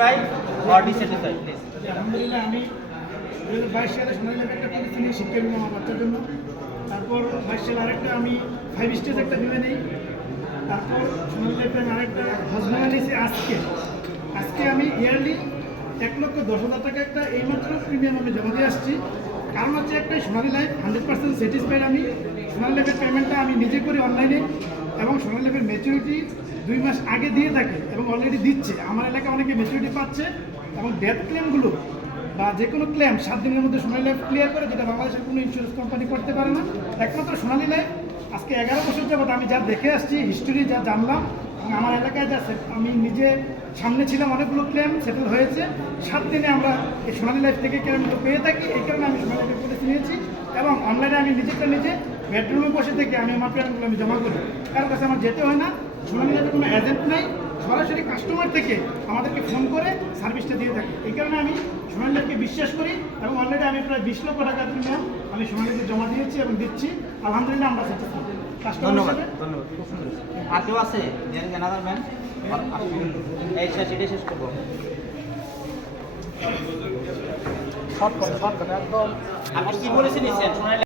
satisfied or dissatisfied, please? আলহামদুলিল্লাহ আমি 2022 সালে সোনালী লাইফ একটা পলিসি নিয়ে শিক্ষা বিমা আমার বাচ্চার জন্য। তারপর 22 সালে আরেকটা আমি 5 স্টেজ একটা বিমা নিই। তারপর সোনালী লাইফে আমি আরেকটা হজবিমা নিয়েছি আজকে আমি ইয়ারলি 1,10,000 টাকা একটা এইমাত্র প্রিমিয়াম আমি জমা দিয়ে আসছি। কারণ হচ্ছে একটাই, সোনালী লাইফ 100% স্যাটিসফাইড আমি। সোনালী লাইফের পেমেন্টটা আমি নিজে করি অনলাইনে, এবং সোনালী লাইফের ম্যাচুরিটি 2 মাস আগে দিয়ে থাকে এবং অলরেডি দিচ্ছে। আমার এলাকায় অনেকে ম্যাচুরিটি পাচ্ছে, এবং ডেথ ক্লেমগুলো বা যে কোনো ক্লেম 7 দিনের মধ্যে সোনালী লাইফ ক্লিয়ার করে, যেটা বাংলাদেশের কোনো ইন্স্যুরেন্স কোম্পানি করতে পারে না। একমাত্র সোনালী লাইফ আজকে 11 বছর যাবত আমি যা দেখে আসছি, হিস্টোরি যা জানলাম, এবং আমার এলাকায় যা আমি নিজে সামনে ছিলাম, অনেকগুলো ক্লেম সেটেল হয়েছে 7 দিনে। আমরা এই সোনালী লাইফ থেকে ক্লেমগুলো পেয়ে থাকি, এই কারণে আমি সোনালী লাইফের পলিসি নিয়েছি। এবং অনলাইনে আমি নিজে বেডরুমে বসে থেকে আমি আমার পেমেন্টগুলো আমি জমা করি। কারোর কাছে আমার যেতে হয় না। সোনালী লাইফে কোনো এজেন্ট নাই, সরাসরি কাস্টমার থেকে আমাদেরকে ফোন করে সার্ভিসটা দিয়ে থাকি। এই কারণে আমি সোনালী লাইফকে বিশ্বাস করি, এবং অলরেডি আমি প্রায় 20 লক্ষ টাকার প্রিমিয়াম আমি সোনালী লাইফে জমা দিয়েছি এবং দিচ্ছি। আলহামদুলিল্লাহ আমরা স্যাটিসফাইড কাস্টমার ধন্যবাদ, হিসেবে। ধন্যবাদ, খুব সুন্দর। আর কেউ আছে? জানার ম্যান এই সেটা শেষ করবো। শর্টকাট একদম। আপনি কি বলেছেন সোনালী